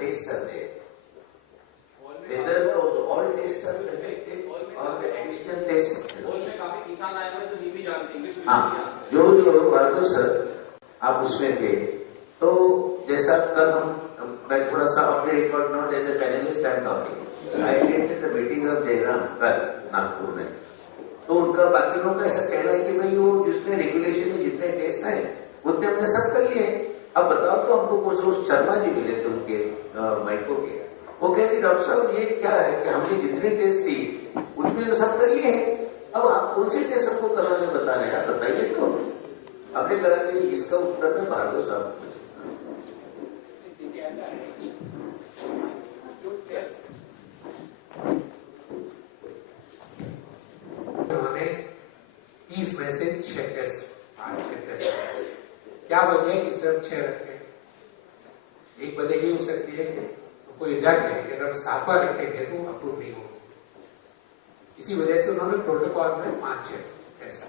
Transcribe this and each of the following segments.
tests are there. Whether those all tests are conducted or the additional tests. हाँ, जो Bhargava sir आप उसमें थे, तो जैसा कल मैं थोड़ा सा अपने record note as a panelist I am talking, I attended the meeting of Jairam कल नागपुर में, तो उनका बाकी लोगों का ऐसा कहना है कि भाई वो जिसमें रेगुलेशन में जितने टेस्ट आए उतने हमने सब कर लिए। अब बताओ तो हमको कुछ रोज शर्मा जी मिले थे उनके माइको के, वो कह रही डॉक्टर साहब ये क्या है कि हमने जितने टेस्ट थी उतने तो सब कर लिए हैं, अब आप कौन से टेस्ट हमको कराने बता रहे हैं, बताइए तो आपने करा दिया। इसका उत्तर में भार्गव साहब उन्होंने 30 में से 6 टेस्ट क्या वजह है कि सिर्फ 6 रखे? एक वजह ये हो सकती है कि कोई डर नहीं कि अगर 7वां रखेंगे तो अप्रूव नहीं होगा, इसी वजह से उन्होंने प्रोटोकॉल में 5-6 टेस्ट।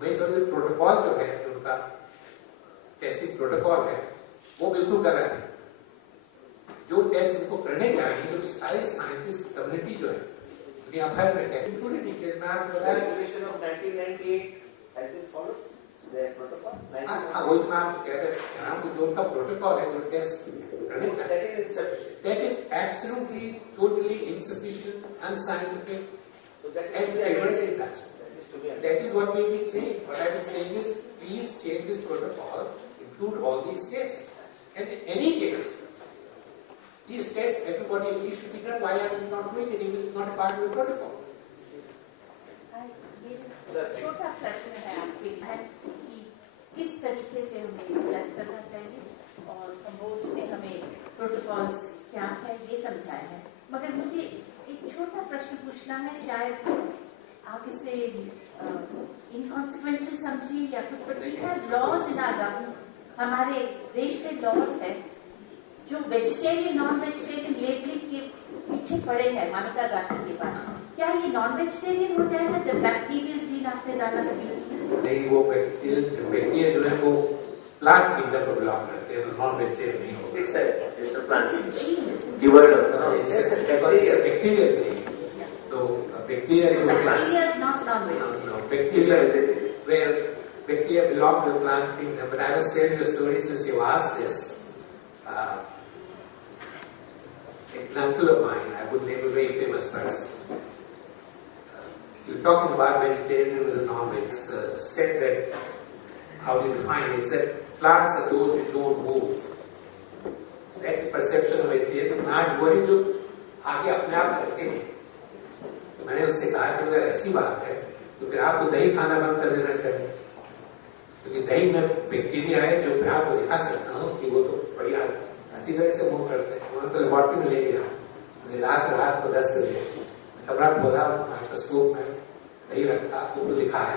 भाई सर प्रोटोकॉल जो है, जो उनका टेस्टिंग प्रोटोकॉल है, वो बिल्कुल गलत है। जो टेस्ट उनको करने चाहिए, जो सारे साइंटिस्ट कम्युनिटी जो है अफेयर है, including regulation of 1998 has been followed the protocol। हाँ, वही मैं आपको कह रहा हूँ कि जो उनका प्रोटोकॉल है, जो टेस्ट करने चाहिए, that is insufficient, that is absolutely totally insufficient, unscientific, so that and evidence is that is what we have been saying. What I have been saying is, please change this protocol, include all these tests, and in any case these tests everybody agrees should be done. Why are we not doing it? Even it's not a part of the protocol. छोटा प्रश्न है आपके लिए कि किस तरीके से हमें जज करना चाहिए और बोर्ड ने हमें प्रोटोकॉल्स क्या है ये समझाया है, मगर मुझे एक छोटा प्रश्न पूछना है, शायद आप इसे इनकॉन्सिक्वेंशियल समझिए या कुछ, but we have laws in our government, हमारे देश में लॉज है जो वेजिटेरियन नॉन वेजिटेरियन लेबलिंग के पीछे पड़े हैं मानवता गांधी के बाद। क्या ये नॉन वेजिटेरियन हो जाएगा जब बैक्टीरियल जीन आपने डाला कभी? नहीं, वो बैक्टीरिया जो है वो प्लांट किंगडम को बिलोंग करते हैं, तो नॉन वेजिटेरियन नहीं होगा। It's a plant devoid of bacterial gene, तो bacteria is not non-vegetarian. No, bacteria belong to the plant kingdom. But I was telling you a story since you asked this. An uncle of mine, I would name a very famous person. You're talking about vegetarian and non-veg. Said that, how do you define it? He said, plants are those which don't move. That perception of vegetarian, plants वही जो आगे अपने आप चलते हैं। तो मैंने उससे कहा कि अगर ऐसी बात है तो फिर आपको दही खाना बंद कर देना चाहिए, क्योंकि दही में बैक्टीरिया है जो मैं आपको दिखा सकता हूँ कि वो तो बढ़िया अच्छी तरह से मूव करते हैं। वहां तो लेबोरेटरी में ले गया, रात को 10 बजे घबराहट बोला, माइक्रोस्कोप में दही रखा, वो दिखाया,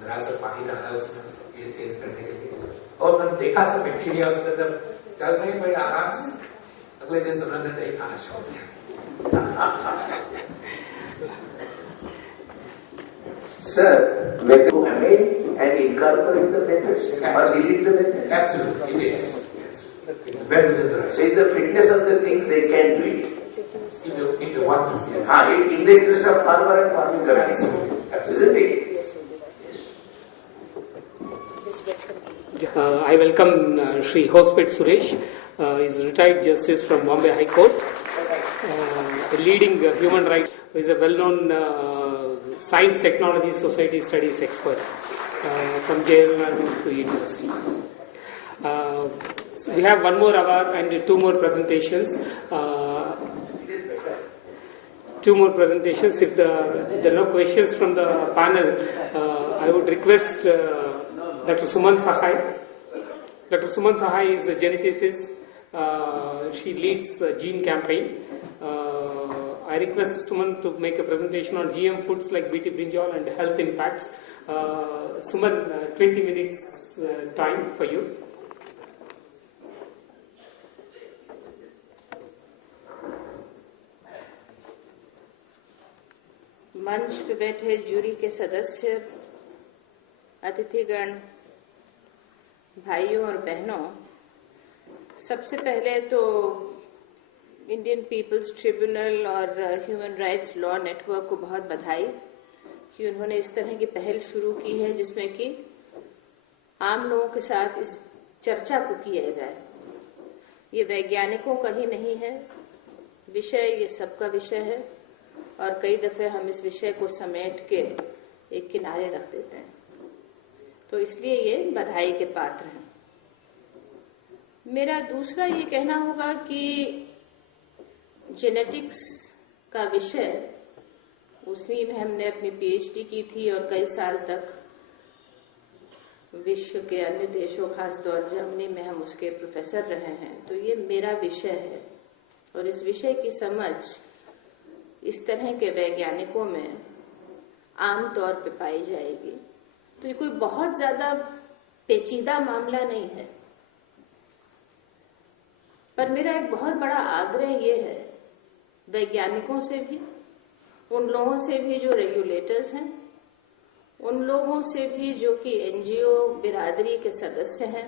जरा सा पानी डाला उसमें, उसको ये चेंज करने के लिए, और मैंने देखा सब बैक्टीरिया उसके अंदर चल रहे बड़े आराम से। अगले दिन से उन्होंने दही खाना छोड़ दिया। Sir, when you amend and incorporate the methods or delete the methods? Absolutely, it is. Yes. Well within the right. So is the fitness of the things they can do it? If you want to. Yes. It's in the interest of farmer and farming community. Absolutely. I welcome Shri Hospet Suresh. He is a retired justice from Bombay High Court, a leading human rights, who is a well-known science technology society studies expert from Jawaharlal University. We have one more hour and two more presentations. If there are no questions from the panel, I would request Dr. Suman Sahai. Dr. Suman Sahai is a geneticist. She leads Gene Campaign. I request Suman to make a presentation on GM foods like BT brinjal and health impacts. Suman, 20 minutes time for you. मंच पे बैठे jury के सदस्य, अतिथिगण, भाइयों और बहनों, सबसे पहले तो इंडियन पीपल्स ट्रिब्यूनल और ह्यूमन राइट्स लॉ नेटवर्क को बहुत बधाई कि उन्होंने इस तरह की पहल शुरू की है जिसमें कि आम लोगों के साथ इस चर्चा को किया जाए। ये वैज्ञानिकों का ही नहीं है विषय, ये सबका विषय है और कई दफे हम इस विषय को समेट के एक किनारे रख देते हैं, तो इसलिए ये बधाई के पात्र हैं। मेरा दूसरा ये कहना होगा कि जेनेटिक्स का विषय, उसी में हमने अपनी पीएचडी की थी और कई साल तक विश्व के अन्य देशों, खासतौर जर्मनी में हम उसके प्रोफेसर रहे हैं। तो ये मेरा विषय है और इस विषय की समझ इस तरह के वैज्ञानिकों में आम तौर पे पाई जाएगी। तो ये कोई बहुत ज्यादा पेचीदा मामला नहीं है, पर मेरा एक बहुत बड़ा आग्रह ये है वैज्ञानिकों से भी, उन लोगों से भी जो रेगुलेटर्स हैं, उन लोगों से भी जो कि एनजीओ बिरादरी के सदस्य हैं,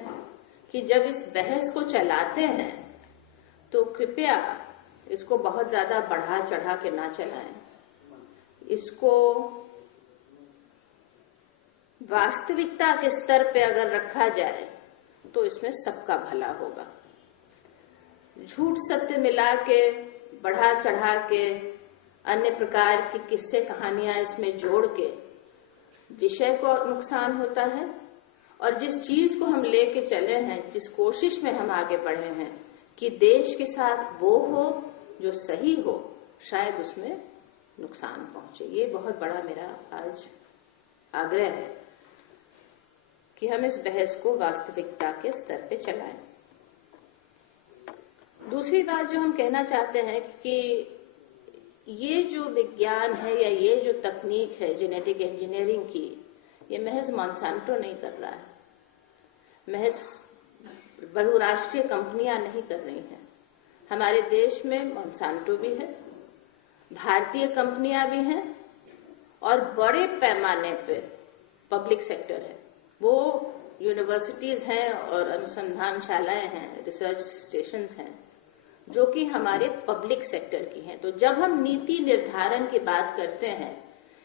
कि जब इस बहस को चलाते हैं तो कृपया इसको बहुत ज्यादा बढ़ा चढ़ा के ना चलाएं। इसको वास्तविकता के स्तर पे अगर रखा जाए तो इसमें सबका भला होगा। झूठ सत्य मिला के, बढ़ा चढ़ा के, अन्य प्रकार की किस्से कहानियां इसमें जोड़ के विषय को नुकसान होता है और जिस चीज को हम लेके चले हैं, जिस कोशिश में हम आगे बढ़े हैं कि देश के साथ वो हो जो सही हो, शायद उसमें नुकसान पहुंचे। ये बहुत बड़ा मेरा आज आग्रह है कि हम इस बहस को वास्तविकता के स्तर पे चलाएं। दूसरी बात जो हम कहना चाहते हैं कि ये जो विज्ञान है या ये जो तकनीक है जेनेटिक इंजीनियरिंग की, ये महज मॉन्सांटो नहीं कर रहा है, महज बहुराष्ट्रीय कंपनियां नहीं कर रही हैं। हमारे देश में मॉन्सांटो भी है, भारतीय कंपनियां भी हैं और बड़े पैमाने पे पब्लिक सेक्टर है। वो यूनिवर्सिटीज हैं और अनुसंधानशालाएं हैं, रिसर्च स्टेशंस हैं जो कि हमारे पब्लिक सेक्टर की हैं। तो जब हम नीति निर्धारण की बात करते हैं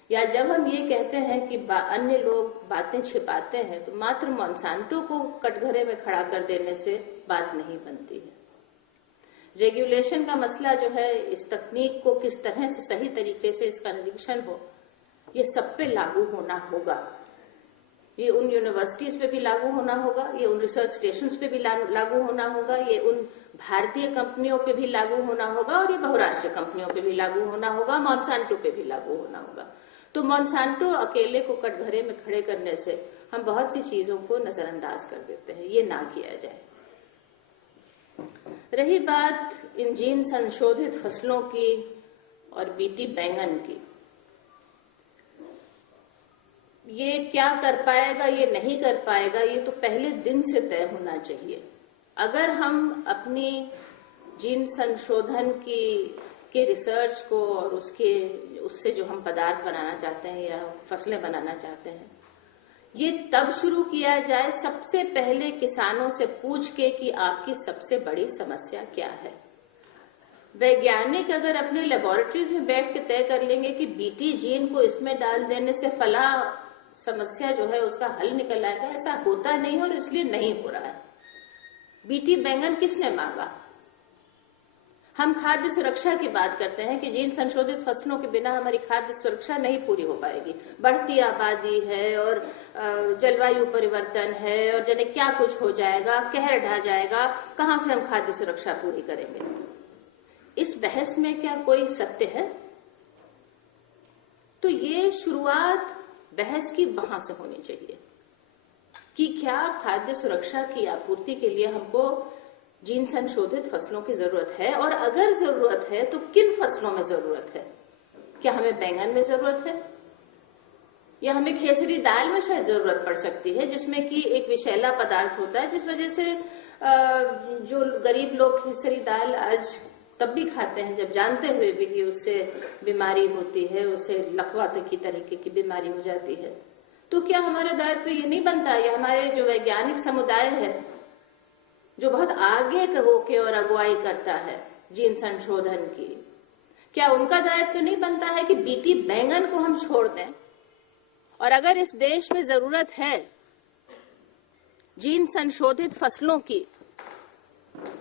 या जब हम ये कहते हैं कि अन्य लोग बातें छिपाते हैं, तो मात्र मॉन्सांटो को कटघरे में खड़ा कर देने से बात नहीं बनती है। रेगुलेशन का मसला जो है, इस तकनीक को किस तरह से सही तरीके से इसका निरीक्षण हो, ये सब पे लागू होना होगा। ये उन यूनिवर्सिटीज पे भी लागू होना होगा, ये उन रिसर्च स्टेशंस पे भी लागू होना होगा, ये उन भारतीय कंपनियों पे भी लागू होना होगा और ये बहुराष्ट्रीय कंपनियों पे भी लागू होना होगा, मॉन्सांटो पे भी लागू होना होगा। तो मॉन्सांटो अकेले को कटघरे में खड़े करने से हम बहुत सी चीजों को नजरअंदाज कर देते हैं, ये ना किया जाए। रही बात इन जीन संशोधित फसलों की और बीटी बैंगन की, ये क्या कर पाएगा, ये नहीं कर पाएगा, ये तो पहले दिन से तय होना चाहिए। अगर हम अपनी जीन संशोधन के रिसर्च को और उससे जो हम पदार्थ बनाना चाहते हैं या फसलें बनाना चाहते हैं, ये तब शुरू किया जाए सबसे पहले किसानों से पूछ के कि आपकी सबसे बड़ी समस्या क्या है। वैज्ञानिक अगर अपने लेबोरेटरीज में बैठ के तय कर लेंगे कि बीटी जीन को इसमें डाल देने से फला समस्या जो है उसका हल निकल आएगा, ऐसा होता नहीं और इसलिए नहीं हो रहा है। बीटी बैंगन किसने मांगा? हम खाद्य सुरक्षा की बात करते हैं कि जीन संशोधित फसलों के बिना हमारी खाद्य सुरक्षा नहीं पूरी हो पाएगी। बढ़ती आबादी है और जलवायु परिवर्तन है और जाने क्या कुछ हो जाएगा, कहर ढा जाएगा, कहां से हम खाद्य सुरक्षा पूरी करेंगे? इस बहस में क्या कोई सत्य है? तो ये शुरुआत बहस की वहां से होनी चाहिए कि क्या खाद्य सुरक्षा की आपूर्ति के लिए हमको जीन संशोधित फसलों की जरूरत है, और अगर जरूरत है तो किन फसलों में जरूरत है? क्या हमें बैंगन में जरूरत है या हमें खेसरी दाल में शायद जरूरत पड़ सकती है, जिसमें कि एक विषैला पदार्थ होता है, जिस वजह से जो गरीब लोग खेसरी दाल आज तब भी खाते हैं जब जानते हुए भी कि उससे बीमारी होती है, उससे लकवा की तरीके की बीमारी हो जाती है। तो क्या हमारा दायित्व ये नहीं बनता, या हमारे जो वैज्ञानिक समुदाय है जो बहुत आगे होके और अगुवाई करता है जीन संशोधन की, क्या उनका दायित्व नहीं बनता है कि बीटी बैंगन को हम छोड़ दें? और अगर इस देश में जरूरत है जीन संशोधित फसलों की,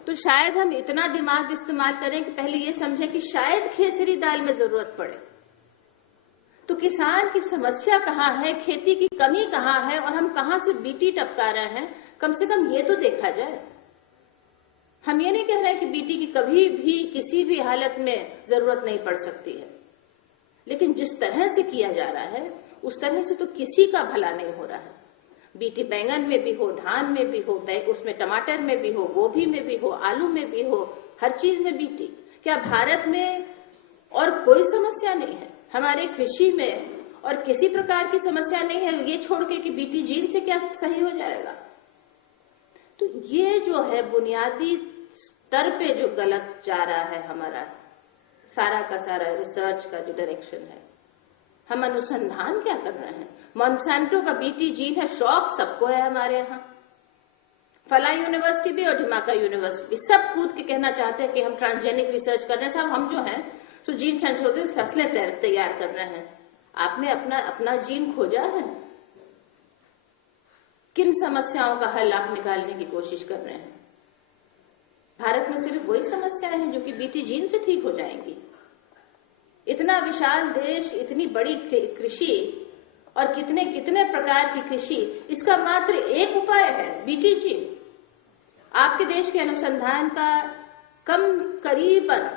तो शायद हम इतना दिमाग इस्तेमाल करें कि पहले ये समझें कि शायद खेसरी दाल में जरूरत पड़े। तो किसान की समस्या कहाँ है, खेती की कमी कहाँ है, और हम कहाँ से बीटी टपका रहे हैं, कम से कम ये तो देखा जाए। हम ये नहीं कह रहे कि बीटी की कभी भी किसी भी हालत में जरूरत नहीं पड़ सकती है, लेकिन जिस तरह से किया जा रहा है उस तरह से तो किसी का भला नहीं हो रहा है। बीटी बैंगन में भी हो, धान में भी हो, उसमें टमाटर में भी हो, गोभी में भी हो, आलू में भी हो, हर चीज में बीटी। क्या भारत में और कोई समस्या नहीं है? हमारे कृषि में और किसी प्रकार की समस्या नहीं है, ये छोड़ के कि बीटी जीन से क्या सही हो जाएगा? तो ये जो है बुनियादी स्तर पे जो गलत जा रहा है हमारा सारा का सारा रिसर्च का जो डायरेक्शन है। हम अनुसंधान क्या कर रहे हैं? मॉन्सेंटो का बीटी जीन है, शौक सबको है हमारे यहाँ। फला यूनिवर्सिटी भी और ढिमाका यूनिवर्सिटी सब कूद के कहना चाहते हैं कि हम ट्रांसजेनिक रिसर्च कर रहे हैं। साहब हम जो है सो जीन संशोधित फसलें तैयार कर रहे हैं। आपने अपना जीन खोजा है? किन समस्याओं का हल आप निकालने की कोशिश कर रहे हैं? भारत में सिर्फ वही समस्याएं हैं जो कि बीटी जीन से ठीक हो जाएंगी। इतना विशाल देश, इतनी बड़ी कृषि और कितने कितने प्रकार की कृषि, इसका मात्र एक उपाय है बीटी जीन। आपके देश के अनुसंधान का करीबन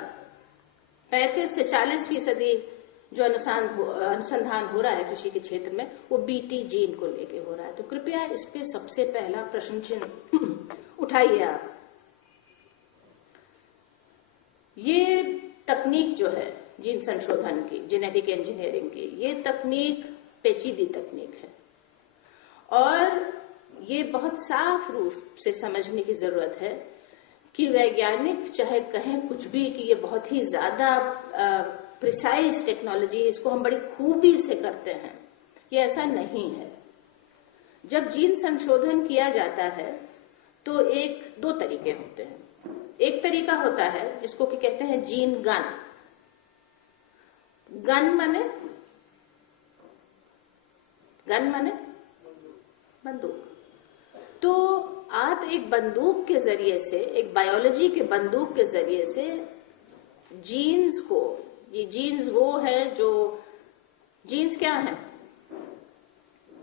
35 से 40% जो अनुसंधान हो रहा है कृषि के क्षेत्र में, वो बीटी जीन को लेके हो रहा है। तो कृपया इस पे सबसे पहला प्रश्न चिन्ह उठाइए आप। ये तकनीक जो है जीन संशोधन की, जेनेटिक इंजीनियरिंग की, ये तकनीक पेचीदी तकनीक है और ये बहुत साफ रूप से समझने की जरूरत है कि वैज्ञानिक चाहे कहें कुछ भी कि ये बहुत ही ज्यादा प्रिसाइज टेक्नोलॉजी, इसको हम बड़ी खूबी से करते हैं, ये ऐसा नहीं है। जब जीन संशोधन किया जाता है तो दो तरीके होते हैं। एक तरीका होता है जिसको कि कहते हैं जीन गन। गन माने बंदूक। तो आप एक बंदूक के जरिए से, एक बायोलॉजी के बंदूक के जरिए से जीन्स को, ये जीन्स वो है जो, जीन्स क्या है?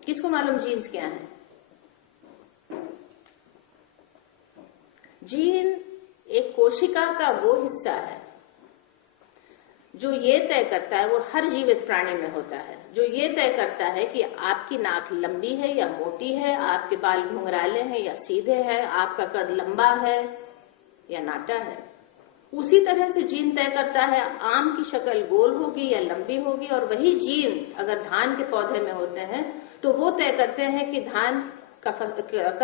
किसको मालूम जीन्स क्या है? जीन एक कोशिका का वो हिस्सा है जो ये तय करता है, वो हर जीवित प्राणी में होता है, जो ये तय करता है कि आपकी नाक लंबी है या मोटी है, आपके बाल घुंघराले हैं या सीधे हैं, आपका कद लंबा है या नाटा है। उसी तरह से जीन तय करता है आम की शक्ल गोल होगी या लंबी होगी, और वही जीन अगर धान के पौधे में होते हैं तो वो तय करते हैं कि धान का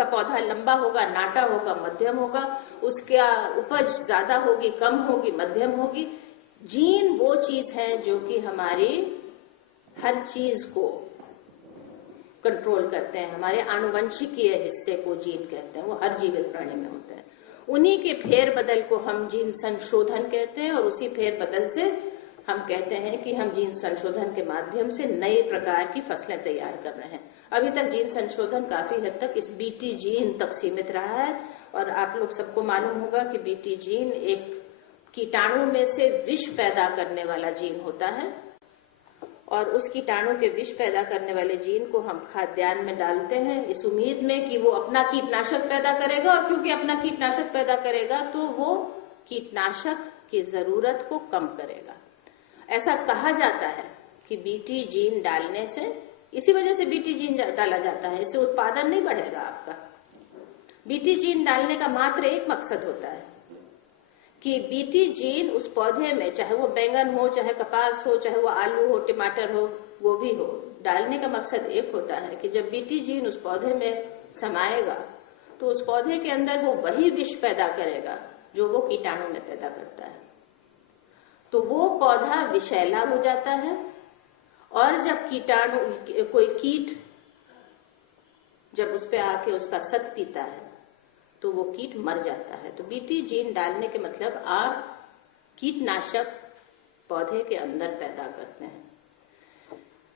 पौधा लंबा होगा, नाटा होगा, मध्यम होगा, उसका उपज ज्यादा होगी, कम होगी, मध्यम होगी। जीन वो चीज है जो कि हमारी हर चीज को कंट्रोल करते हैं। हमारे आनुवंशिकीय हिस्से को जीन कहते हैं, वो हर जीवित प्राणी में होते हैं। उन्हीं के फेर बदल को हम जीन संशोधन कहते हैं और उसी फेर बदल से हम कहते हैं कि हम जीन संशोधन के माध्यम से नए प्रकार की फसलें तैयार कर रहे हैं। अभी तक जीन संशोधन काफी हद तक इस बीटी जीन तक सीमित रहा है और आप लोग सबको मालूम होगा कि बीटी जीन एक कीटाणु में से विष पैदा करने वाला जीन होता है और उस कीटाणु के विष पैदा करने वाले जीन को हम खाद्यान्न में डालते हैं इस उम्मीद में कि वो अपना कीटनाशक पैदा करेगा, और क्योंकि अपना कीटनाशक पैदा करेगा तो वो कीटनाशक की जरूरत को कम करेगा। ऐसा कहा जाता है कि बीटी जीन डालने से, इसी वजह से बीटी जीन डाला जाता है, इससे उत्पादन नहीं बढ़ेगा आपका। बीटी जीन डालने का मात्र एक मकसद होता है कि बीटी जीन उस पौधे में, चाहे वो बैंगन हो, चाहे कपास हो, चाहे वो आलू हो, टमाटर हो, गोभी हो, डालने का मकसद एक होता है कि जब बीटी जीन उस पौधे में समाएगा तो उस पौधे के अंदर वो वही विष पैदा करेगा जो वो कीटाणु में पैदा करता है। तो वो पौधा विषैला हो जाता है और जब कीटाणु, कोई कीट जब उस पे आके उसका सत पीता है तो वो कीट मर जाता है। तो बीटी जीन डालने के मतलब आप कीटनाशक पौधे के अंदर पैदा करते हैं।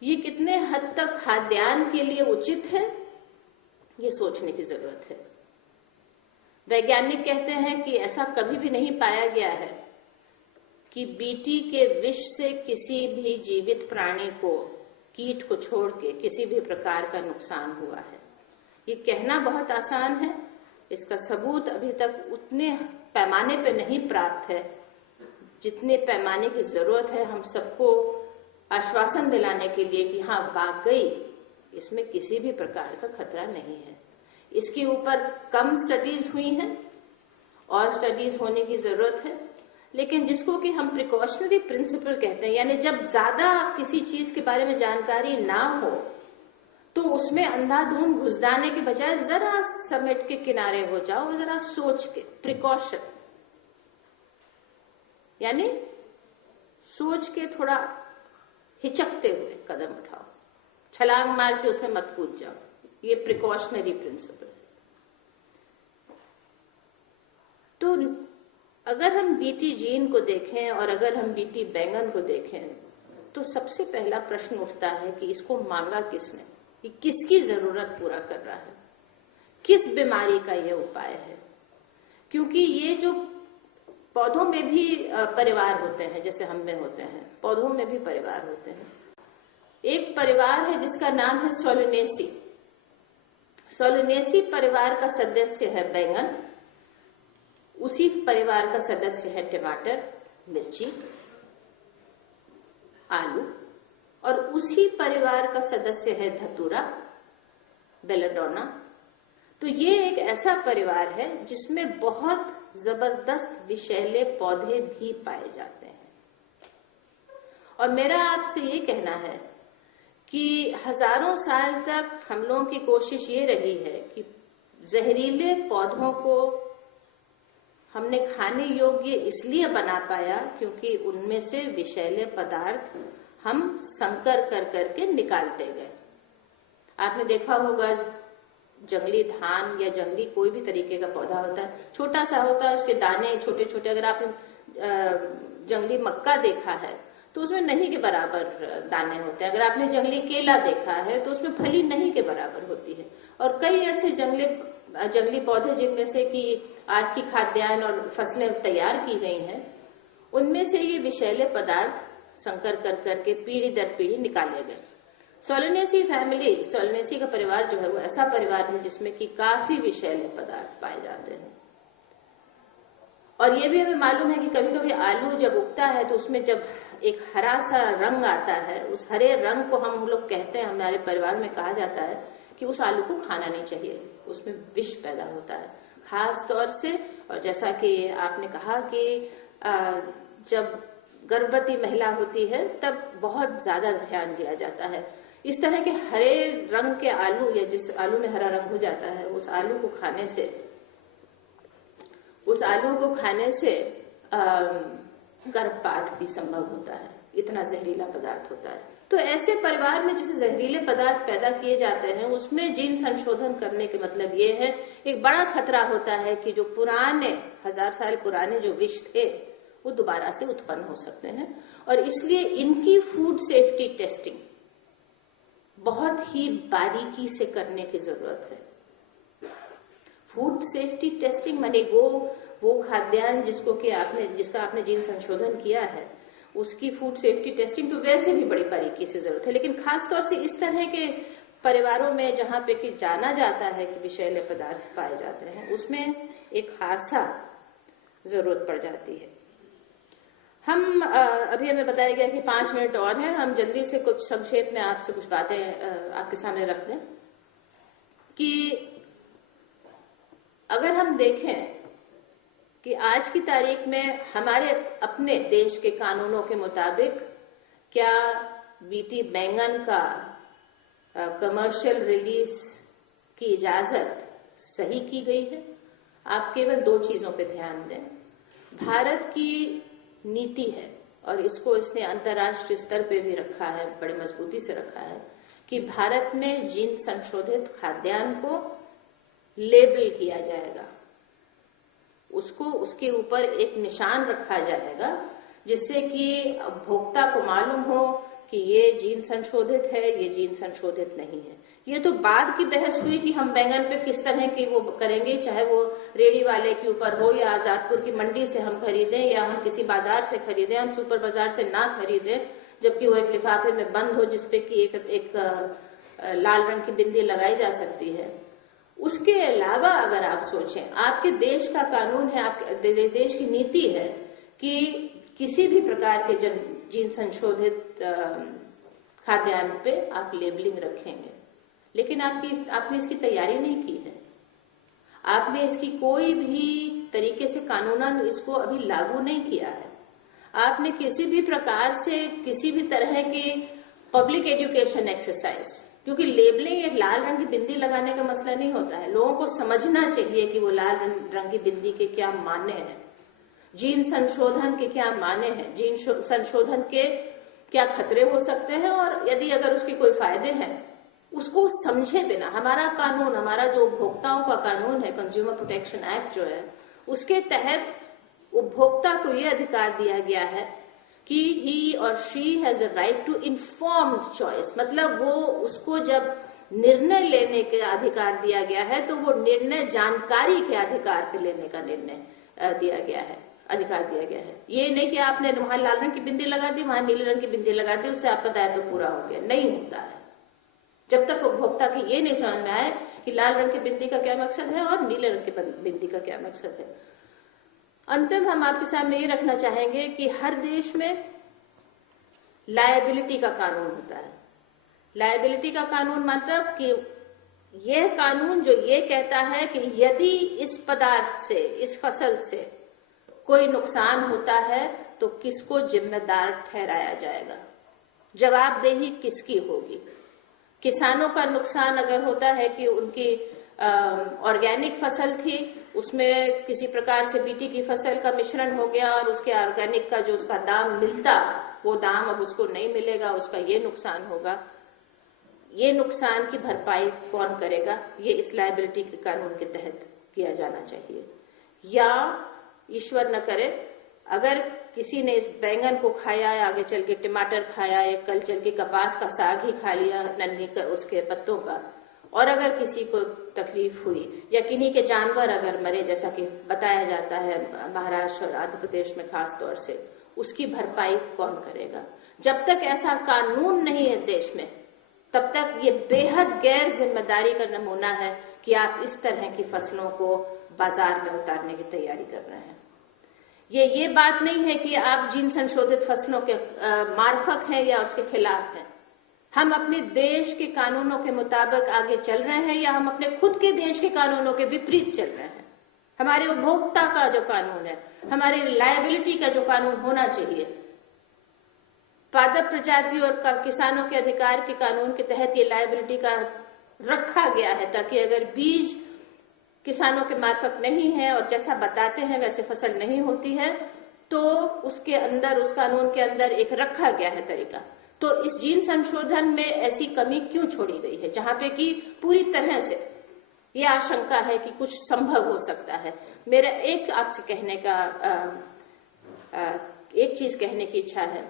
ये कितने हद तक खाद्यान्न के लिए उचित है, ये सोचने की जरूरत है। वैज्ञानिक कहते हैं कि ऐसा कभी भी नहीं पाया गया है कि बीटी के विष से किसी भी जीवित प्राणी को, कीट को छोड़ के, किसी भी प्रकार का नुकसान हुआ है। ये कहना बहुत आसान है, इसका सबूत अभी तक उतने पैमाने पे नहीं प्राप्त है जितने पैमाने की जरूरत है हम सबको आश्वासन दिलाने के लिए कि हाँ वाकई इसमें किसी भी प्रकार का खतरा नहीं है। इसके ऊपर कम स्टडीज हुई हैं और स्टडीज होने की जरूरत है, लेकिन जिसको कि हम प्रिकॉशनरी प्रिंसिपल कहते हैं, यानी जब ज्यादा किसी चीज के बारे में जानकारी ना हो तो उसमें अंधाधुंध घुसदाने के बजाय जरा समेट के किनारे हो जाओ, जरा सोच के, प्रिकॉशन यानी सोच के थोड़ा हिचकते हुए कदम उठाओ, छलांग मार के उसमें मत कूद जाओ। ये प्रिकॉशनरी प्रिंसिपल है। तो अगर हम बीटी जीन को देखें और अगर हम बीटी बैंगन को देखें तो सबसे पहला प्रश्न उठता है कि इसको मांगा किसने, ये किसकी जरूरत पूरा कर रहा है, किस बीमारी का ये उपाय है। क्योंकि ये जो पौधों में भी परिवार होते हैं, जैसे हम में होते हैं, पौधों में भी परिवार होते हैं। एक परिवार है जिसका नाम है सोलनेसी। सोलनेसी परिवार का सदस्य है बैंगन, उसी परिवार का सदस्य है टमाटर, मिर्ची, आलू, और उसी परिवार का सदस्य है धतूरा, बेलाडोना। तो ये एक ऐसा परिवार है जिसमें बहुत जबरदस्त विषैले पौधे भी पाए जाते हैं। और मेरा आपसे ये कहना है कि हजारों साल तक हम लोगों की कोशिश ये रही है कि जहरीले पौधों को हमने खाने योग्य इसलिए बना पाया क्योंकि उनमें से विषैले पदार्थ हम संकर कर करके निकालते गए। आपने देखा होगा जंगली धान या जंगली कोई भी तरीके का पौधा होता है, छोटा सा होता है, उसके दाने छोटे छोटे। अगर आपने जंगली मक्का देखा है तो उसमें नहीं के बराबर दाने होते हैं। अगर आपने जंगली केला देखा है तो उसमें फली नहीं के बराबर होती है। और कई ऐसे जंगली पौधे जिनमें से कि आज की खाद्यान्न और फसलें तैयार की गई हैं, उनमें से ये विषैले पदार्थ संकर कर करके पीढ़ी दर पीढ़ी निकाले गए। सोलनेसी फैमिली, सोलनेसी का परिवार जो है वो ऐसा परिवार है जिसमें कि काफी विषैले पदार्थ पाए जाते हैं। और ये भी हमें मालूम है कि कभी कभी आलू जब उगता है तो उसमें जब एक हरा सा रंग आता है, उस हरे रंग को हम लोग कहते हैं, हमारे परिवार में कहा जाता है कि उस आलू को खाना नहीं चाहिए, उसमें विष पैदा होता है खास तौर से। और जैसा कि आपने कहा कि जब गर्भवती महिला होती है तब बहुत ज्यादा ध्यान दिया जाता है। इस तरह के हरे रंग के आलू या जिस आलू में हरा रंग हो जाता है, उस आलू को खाने से गर्भपात भी संभव होता है, इतना जहरीला पदार्थ होता है। तो ऐसे परिवार में जिसे जहरीले पदार्थ पैदा किए जाते हैं उसमें जीन संशोधन करने के मतलब ये है, एक बड़ा खतरा होता है कि जो पुराने 1000 साल पुराने जो विष थे वो दोबारा से उत्पन्न हो सकते हैं। और इसलिए इनकी फूड सेफ्टी टेस्टिंग बहुत ही बारीकी से करने की जरूरत है। फूड सेफ्टी टेस्टिंग माने वो खाद्यान्न जिसका आपने जीन संशोधन किया है उसकी फूड सेफ्टी टेस्टिंग तो वैसे भी बड़ी बारीकी से जरूरत है, लेकिन खासतौर से इस तरह के परिवारों में जहां पे कि जाना जाता है कि विषैले पदार्थ पाए जाते हैं उसमें एक खासा जरूरत पड़ जाती है। हम अभी हमें बताया गया कि 5 मिनट और हैं, हम जल्दी से कुछ संक्षेप में आपसे कुछ बातें आपके सामने रख दें कि अगर हम देखें कि आज की तारीख में हमारे अपने देश के कानूनों के मुताबिक क्या बीटी बैंगन का कमर्शियल रिलीज की इजाजत सही की गई है। आप केवल 2 चीजों पे ध्यान दें। भारत की नीति है और इसको इसने अंतर्राष्ट्रीय स्तर पे भी रखा है, बड़ी मजबूती से रखा है कि भारत में जीन संशोधित खाद्यान्न को लेबल किया जाएगा, उसको उसके ऊपर एक निशान रखा जाएगा जिससे कि उपभोक्ता को मालूम हो कि ये जीन संशोधित है, ये जीन संशोधित नहीं है। ये तो बाद की बहस हुई कि हम बैंगन पे किस तरह की वो करेंगे, चाहे वो रेडी वाले के ऊपर हो या आजादपुर की मंडी से हम खरीदें या हम किसी बाजार से खरीदें, हम सुपर बाजार से ना खरीदें, जबकि वो एक लिफाफे में बंद हो जिसपे कि एक लाल रंग की बिंदी लगाई जा सकती है। उसके अलावा अगर आप सोचें, आपके देश का कानून है, आपके देश की नीति है कि किसी भी प्रकार के जीन संशोधित खाद्यान्न पे आप लेबलिंग रखेंगे, लेकिन आपने इसकी तैयारी नहीं की है। आपने इसकी कोई भी तरीके से कानूनन इसको अभी लागू नहीं किया है। आपने किसी भी प्रकार से किसी भी तरह की पब्लिक एजुकेशन एक्सरसाइज, क्योंकि लेबलिंग एक लाल रंग की बिंदी लगाने का मसला नहीं होता है, लोगों को समझना चाहिए कि वो लाल रंग की बिंदी के क्या माने हैं, जीन संशोधन के क्या माने हैं, जीन संशोधन के क्या खतरे हो सकते हैं, और यदि अगर उसके कोई फायदे हैं उसको समझे बिना हमारा कानून, हमारा जो उपभोक्ताओं का कानून है, कंज्यूमर प्रोटेक्शन एक्ट जो है, उसके तहत उपभोक्ता को यह अधिकार दिया गया है कि ही और she has a right to informed choice. मतलब वो उसको जब निर्णय लेने का अधिकार दिया गया है तो वो निर्णय जानकारी के अधिकार पे लेने का निर्णय दिया गया है, अधिकार दिया गया है। ये नहीं कि आपने वहां लाल रंग की बिंदी लगा दी, वहां नीले रंग की बिंदी लगा दी, उससे आपका दायित्व पूरा हो गया, नहीं होता है। जब तक उपभोक्ता की ये नहीं समझ में आए कि लाल रंग की बिंदी का क्या मकसद है और नीले रंग की बिंदी का क्या मकसद है। अंतिम हम आपके सामने ये रखना चाहेंगे कि हर देश में लायबिलिटी का कानून होता है। लायबिलिटी का कानून मतलब कि यह कानून जो ये कहता है कि यदि इस पदार्थ से, इस फसल से कोई नुकसान होता है तो किसको जिम्मेदार ठहराया जाएगा, जवाबदेही किसकी होगी। किसानों का नुकसान अगर होता है कि उनकी ऑर्गेनिक फसल थी, उसमें किसी प्रकार से बीटी की फसल का मिश्रण हो गया और उसके ऑर्गेनिक का जो उसका दाम मिलता, वो दाम अब उसको नहीं मिलेगा, उसका ये नुकसान होगा। ये नुकसान की भरपाई कौन करेगा, ये इस लायबिलिटी के कानून के तहत किया जाना चाहिए। या ईश्वर न करे, अगर किसी ने इस बैंगन को खाया या आगे चल के टमाटर खाया या कल चल के कपास का साग ही खा लिया नन्ही उसके पत्तों का, और अगर किसी को तकलीफ हुई या किन्हीं के जानवर अगर मरे, जैसा कि बताया जाता है महाराष्ट्र और आंध्र प्रदेश में खास तौर से, उसकी भरपाई कौन करेगा। जब तक ऐसा कानून नहीं है देश में, तब तक ये बेहद गैर जिम्मेदारी का नमूना है कि आप इस तरह की फसलों को बाजार में उतारने की तैयारी कर रहे हैं। ये बात नहीं है कि आप जीन संशोधित फसलों के मार्फक हैं या उसके खिलाफ हैं। हम अपने देश के कानूनों के मुताबिक आगे चल रहे हैं या हम अपने खुद के देश के कानूनों के विपरीत चल रहे हैं। हमारे उपभोक्ता का जो कानून है, हमारे लायबिलिटी का जो कानून होना चाहिए, पादप प्रजाति और किसानों के अधिकार के कानून के तहत ये लायबिलिटी का रखा गया है, ताकि अगर बीज किसानों के मार्फत नहीं है और जैसा बताते हैं वैसे फसल नहीं होती है, तो उसके अंदर, उस कानून के अंदर एक रखा गया है तरीका। तो इस जीन संशोधन में ऐसी कमी क्यों छोड़ी गई है जहां पे कि पूरी तरह से ये आशंका है कि कुछ संभव हो सकता है। मेरा एक आपसे कहने का एक चीज कहने की इच्छा है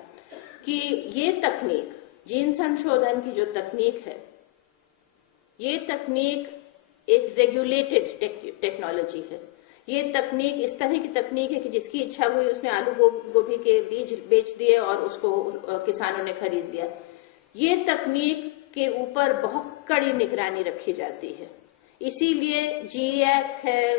कि ये तकनीक, जीन संशोधन की जो तकनीक है, ये तकनीक एक रेगुलेटेड टेक्नोलॉजी है। ये तकनीक इस तरह की तकनीक है कि जिसकी इच्छा हुई उसने आलू गोभी के बीज बेच दिए और उसको किसानों ने खरीद लिया। ये तकनीक के ऊपर बहुत कड़ी निगरानी रखी जाती है। इसीलिए जीएक है,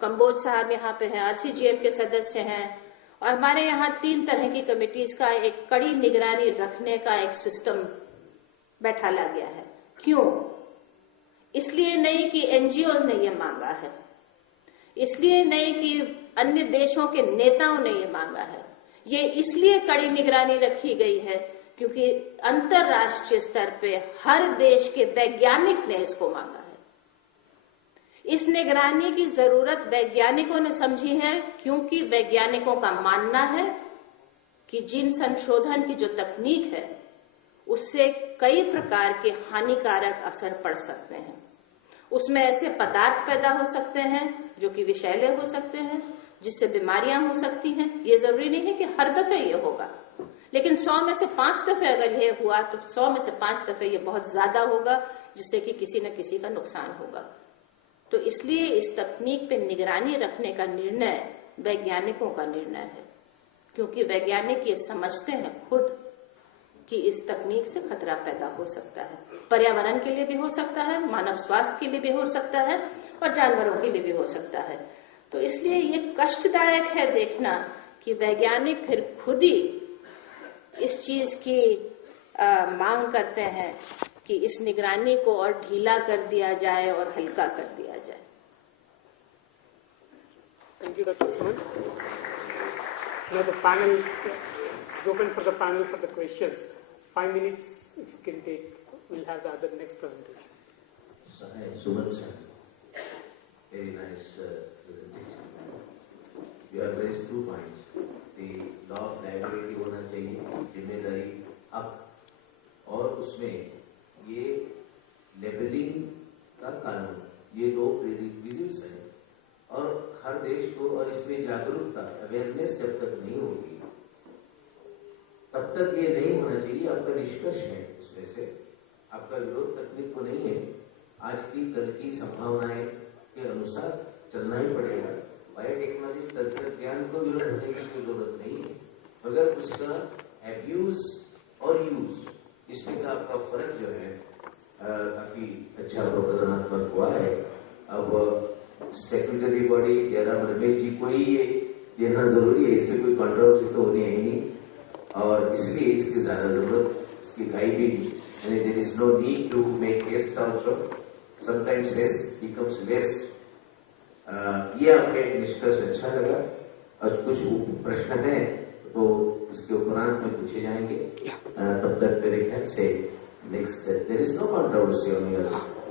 कंबोज साहब यहाँ पे हैं, आरसीजीएम के सदस्य हैं, और हमारे यहाँ 3 तरह की कमिटीज का एक कड़ी निगरानी रखने का एक सिस्टम बैठाला गया है। क्यों? इसलिए नहीं कि एनजीओ ने ये मांगा है, इसलिए नहीं कि अन्य देशों के नेताओं ने ये मांगा है, ये इसलिए कड़ी निगरानी रखी गई है क्योंकि अंतर्राष्ट्रीय स्तर पे हर देश के वैज्ञानिक ने इसको मांगा है। इस निगरानी की जरूरत वैज्ञानिकों ने समझी है क्योंकि वैज्ञानिकों का मानना है कि जीन संशोधन की जो तकनीक है उससे कई प्रकार के हानिकारक असर पड़ सकते हैं। उसमें ऐसे पदार्थ पैदा हो सकते हैं जो कि विषैले हो सकते हैं, जिससे बीमारियां हो सकती हैं। ये जरूरी नहीं है कि हर दफे ये होगा, लेकिन 100 में से 5 दफे अगर ये हुआ तो 100 में से 5 दफे ये बहुत ज्यादा होगा, जिससे कि किसी न किसी का नुकसान होगा। तो इसलिए इस तकनीक पे निगरानी रखने का निर्णय वैज्ञानिकों का निर्णय है, क्योंकि वैज्ञानिक ये समझते हैं खुद कि इस तकनीक से खतरा पैदा हो सकता है, पर्यावरण के लिए भी हो सकता है, मानव स्वास्थ्य के लिए भी हो सकता है और जानवरों के लिए भी हो सकता है। तो इसलिए ये कष्टदायक है देखना कि वैज्ञानिक फिर खुद ही इस चीज की मांग करते हैं कि इस निगरानी को और ढीला कर दिया जाए और हल्का कर दिया जाए। Thank you, Dr. Suman. Now the panel is open for the panel for the questions. 5 minutes, if you can take. We'll have the other next presentation. Hi, Suman sir. Very nice presentation. You have raised 2 points. The law of liability होना चाहिए, जिम्मेदारी हक, और उसमें ये labelling का कानून, ये 2 प्रीरिक्विजिट्स हैं। और हर देश को, और इसमें जागरूकता, अवेयरनेस जब तक नहीं होगी तब तक ये नहीं होना चाहिए। आपका निष्कर्ष है उसमें से, आपका विरोध तकनीक को नहीं है, आज की कल की संभावनाएं के अनुसार चलना ही पड़ेगा। बायोटेक्नोलॉजी तंत्रज्ञान को विरोध करने की जरूरत नहीं है, मगर उसका एब्यूज और यूज, इसमें का आपका फर्क जो है काफी अच्छा प्रबोधनात्मक हुआ है। अब स्टेटूटरी बॉडी जयराम रमेश जी को ही ये देना जरूरी है, इसमें कोई कंट्रोवर्सी तो होनी है ही नहीं, और इसलिए इसकी ज्यादा जरूरत, इसकी गाइडिंग, यानी there is no need to make test also, sometimes test becomes waste. ये आपका एक निष्कर्ष अच्छा लगा, और कुछ प्रश्न है तो इसके उपरांत में पूछे जाएंगे। तब तक मेरे ख्याल से next, there is no controversy on your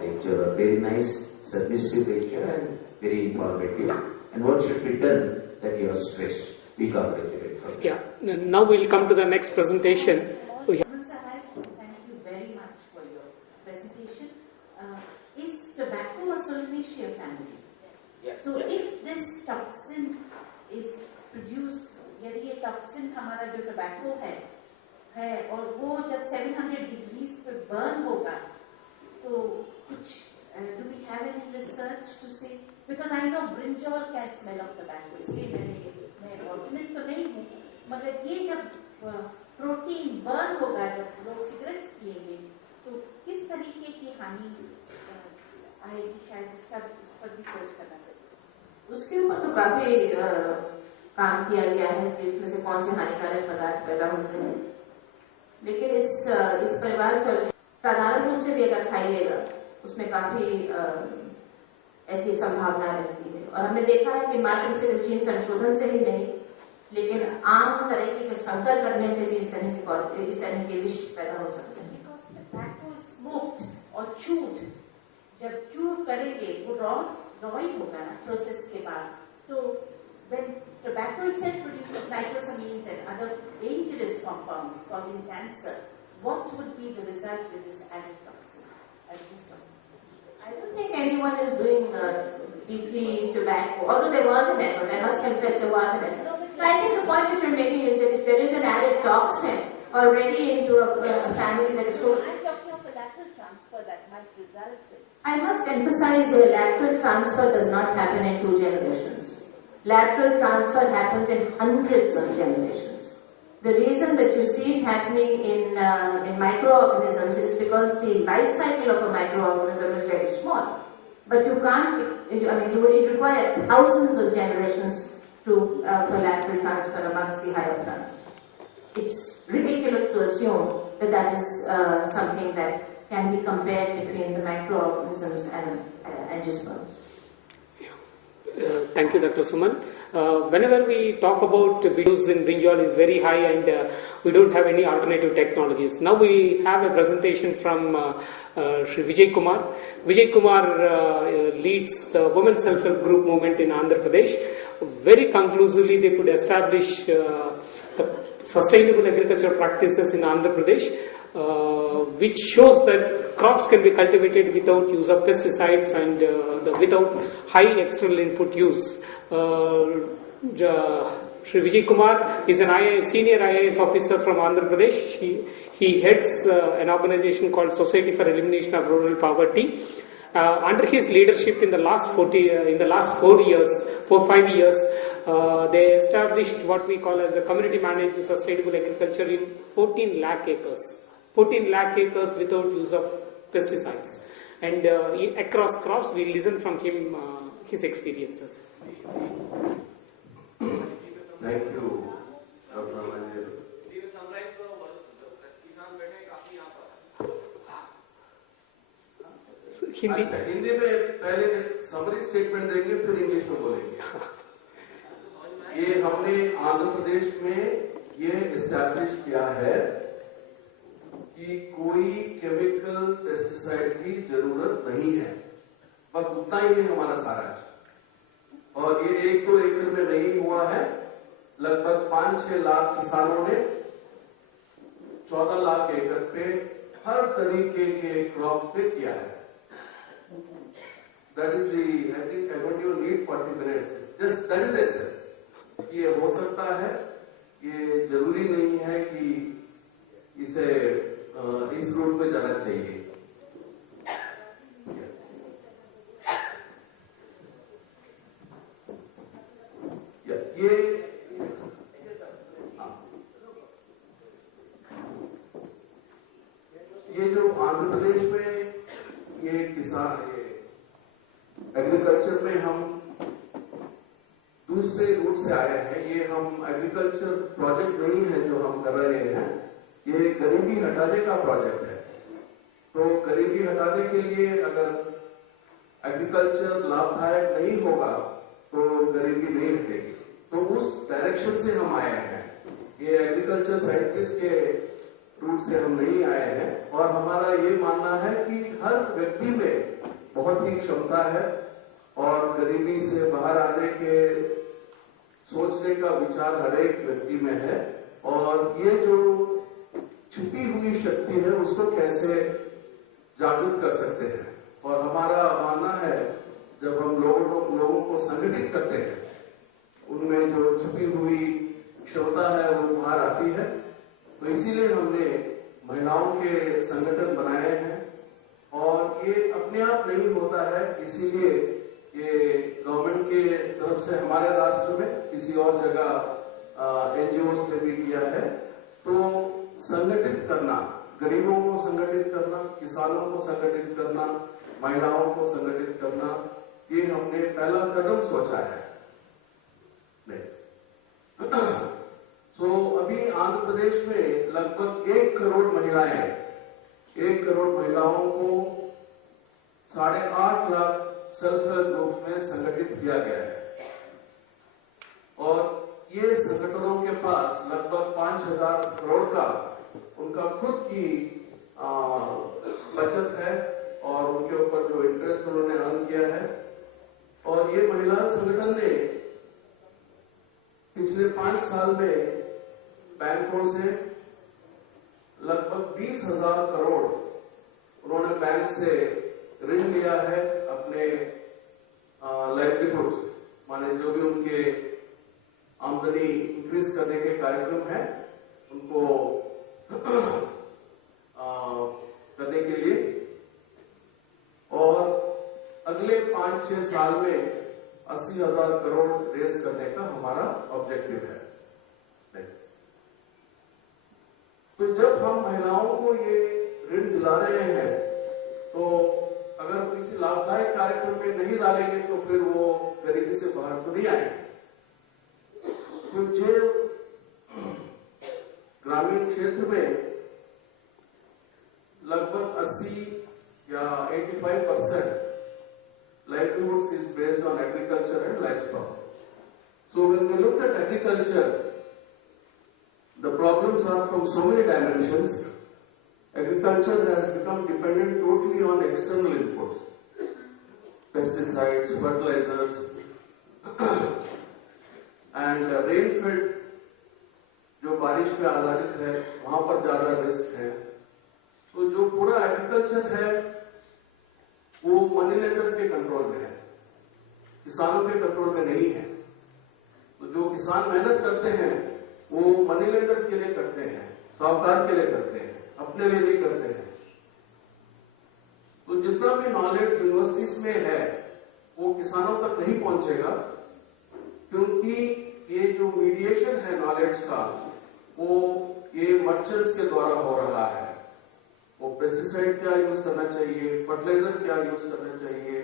lecture, very nice submissive lecture and very informative, and what should be done that you are stressed. We congratulate for that. Yeah, now we'll come to the next presentation. Suman Sahai, thank you very much for your presentation. Is tobacco a Solanaceae family? Yes. So if this toxin is produced, यदि ये toxin हमारा जो tobacco है और वो जब 700 degrees पे burn होगा, तो कुछ do we have any research to say? Because I know brinjal can smell of tobacco. इसलिए मैं optimist तो नहीं हूँ, मगर ये जब प्रोटीन बर्न होगा, जब लोग सिगरेट्स पिएंगे, तो किस तरीके की हानि आएगी, शायद इस पर भी सोच करना चाहिए। उसके ऊपर तो काफी काम किया गया है कि इसमें से कौन से हानिकारक पदार्थ पैदा होते हैं, लेकिन इस परिवार साधारण रूप से भी अगर खाइएगा उसमें काफी ऐसी संभावना रहती है। और हमने देखा है कि मात्र सिर्फ जीन संशोधन से ही नहीं, लेकिन आम तरीके के संकर करने से भी इस तरह के विष पैदा हो सकते हैं। Tobacco smoked और chewed, जब chew करेंगे वो raw ही होगा ना प्रोसेस के बाद, तो when tobacco itself produces nitrosamines and other dangerous compounds causing cancer, what would be the result with this added toxin? I don't think anyone is doing weekly tobacco, although there was an effort. I must confess there was an effort. But I think the point that you're making is that if there is an added toxin already into a family that is so... I'm talking of a lateral transfer that might result in... I must emphasize that lateral transfer does not happen in 2 generations. Lateral transfer happens in hundreds of generations. The reason that you see it happening in microorganisms is because the life cycle of a microorganism is very small. But you can't, it would require thousands of generations for lateral transfer amongst the higher plants. It's ridiculous to assume that that is something that can be compared between the microorganisms and angiosperms. Thank you, Dr. Suman. Whenever we talk about use in brinjal is very high, and we don't have any alternative technologies. Now we have a presentation from Shri Vijay Kumar. Vijay Kumar leads the Women Self-Help Group movement in Andhra Pradesh. Very conclusively, they could establish sustainable agricultural practices in Andhra Pradesh, which shows that crops can be cultivated without use of pesticides and without high external input use. Shri Vijay Kumar is an senior IAS officer from Andhra Pradesh. He heads an organization called Society for Elimination of Rural Poverty. Under his leadership in the last 5 years, they established what we call as a community managed sustainable agriculture in 14 lakh acres. 14 lakh acres without use of pesticides. And across crops, we listen from him his experiences. Thank you, Dr. Manjir. Hindi Hindi में पहले summary statement देंगे, फिर English में बोलेंगे। ये हमने आंध्र प्रदेश में ये एस्टैब्लिश किया है कि कोई केमिकल पेस्टिसाइड की जरूरत नहीं है, बस उतना ही है हमारा सारा। और ये 1-2 एकड़ में नहीं हुआ है, लगभग 5-6 लाख किसानों ने 14 लाख एकड़ पे हर तरीके के क्रॉप्स पे किया है। That is the, I think I don't even need 40 minutes. Just that is the essence. ये हो सकता है, ये जरूरी नहीं है कि इसे इस रूट पे जाना चाहिए। ये जो आंध्र प्रदेश में ये किसान एग्रीकल्चर में हम दूसरे रूट से आए हैं। ये हम एग्रीकल्चर प्रोजेक्ट नहीं है जो हम कर रहे हैं, ये गरीबी हटाने का प्रोजेक्ट है। तो गरीबी हटाने के लिए अगर एग्रीकल्चर लाभदायक नहीं होगा तो गरीबी नहीं हटेगी। तो उस डायरेक्शन से हम आए हैं। ये एग्रीकल्चर साइंटिस्ट के रूट से हम नहीं आए हैं। और हमारा ये मानना है कि हर व्यक्ति में बहुत ही क्षमता है और गरीबी से बाहर आने के सोचने का विचार हर एक व्यक्ति में है। और ये जो छुपी हुई शक्ति है उसको कैसे जागृत कर सकते हैं। और हमारा मानना है जब हम लोगों को संगठित करते हैं, उनमें जो छुपी हुई क्षमता है वो बाहर आती है। तो इसीलिए हमने महिलाओं के संगठन बनाए हैं। और ये अपने आप नहीं होता है, इसीलिए ये गवर्नमेंट के तरफ से हमारे राष्ट्र में किसी और जगह एनजीओ ने भी किया है। तो संगठित करना, गरीबों को संगठित करना, किसानों को संगठित करना, महिलाओं को संगठित करना, ये हमने पहला कदम सोचा है। तो अभी आंध्र प्रदेश में लगभग 1 करोड़ महिलाएं, 1 करोड़ महिलाओं को 8.5 लाख सेल्फ हेल्प ग्रुप में संगठित किया गया है। और ये संगठनों के पास लगभग 5,000 करोड़ का उनका खुद की बचत है और उनके ऊपर जो इंटरेस्ट उन्होंने अर्न किया है। और ये महिला संगठन ने पिछले 5 साल में बैंकों से लगभग 20,000 करोड़ उन्होंने बैंक से ऋण लिया है अपने लाइवलीहुड्स, माने जो भी उनके आमदनी इंक्रीज करने के कार्यक्रम है उनको करने के लिए। और अगले 5-6 साल में 80,000 करोड़ रेज करने का हमारा ऑब्जेक्टिव है। तो जब हम महिलाओं को ये ऋण दिला रहे हैं, तो अगर किसी लाभदायक कार्यक्रम में नहीं डालेंगे तो फिर वो गरीबी से बाहर तो नहीं आएंगे। तो जो ग्रामीण क्षेत्र में लगभग 80 या 85% livelihoods is based on agriculture and livestock. So when we look at agriculture, the problems are from so many dimensions. Agriculture has become dependent totally on external inputs, pesticides, fertilizers, and rainfed जो बारिश पे आधारित है वहां पर ज्यादा risk है। तो जो पूरा एग्रीकल्चर है वो मनी लेंडर्स के कंट्रोल में है, किसानों के कंट्रोल में नहीं है। तो जो किसान मेहनत करते हैं वो मनी लेंडर्स के लिए करते हैं, साहूकार के लिए करते हैं, अपने लिए नहीं करते हैं। तो जितना भी नॉलेज यूनिवर्सिटीज में है वो किसानों तक नहीं पहुंचेगा, क्योंकि ये जो मीडिएशन है नॉलेज का वो ये मर्चेंट्स के द्वारा हो रहा है। वो पेस्टिसाइड क्या यूज करना चाहिए, फर्टिलाइजर क्या यूज करना चाहिए,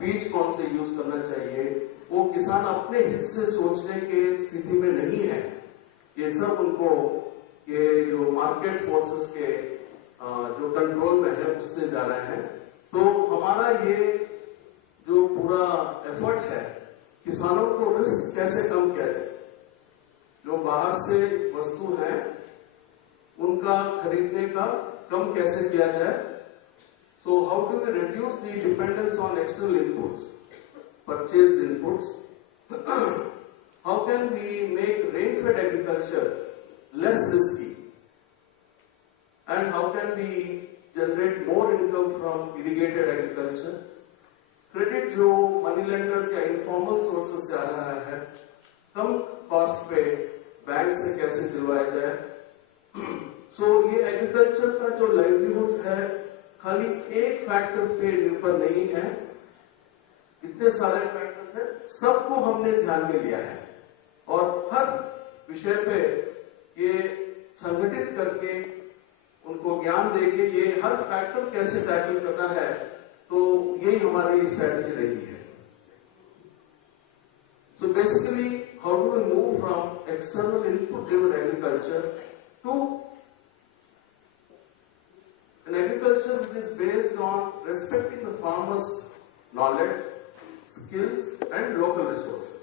बीज कौन से यूज करना चाहिए, वो किसान अपने हित से सोचने के स्थिति में नहीं है। ये सब उनको ये जो मार्केट फोर्सेस के जो कंट्रोल में है उससे जा रहे हैं। तो हमारा ये जो पूरा एफर्ट है किसानों को रिस्क कैसे कम किया जाए, जो बाहर से वस्तु है उनका खरीदने का कम कैसे किया जाए। So how do we reduce the dependence on external inputs, purchased inputs? How can we make rain-fed agriculture less risky? And how can we generate more income from irrigated agriculture? Credit जो money lenders या informal sources से आ रहा है कम cost पे bank से कैसे दिलवाया जाए। सो ये एग्रीकल्चर का जो लाइवलीहुड है खाली एक फैक्टर पे निर्भर नहीं है, इतने सारे फैक्टर्स हैं, सबको हमने ध्यान में लिया है और हर विषय पे ये संगठित करके उनको ज्ञान देके ये हर फैक्टर कैसे टैकल करना है, तो यही हमारी स्ट्रैटेजी रही है। So basically, how do we move from external input-driven agriculture to an agriculture which is based on respecting the farmer's knowledge, skills, and local resources?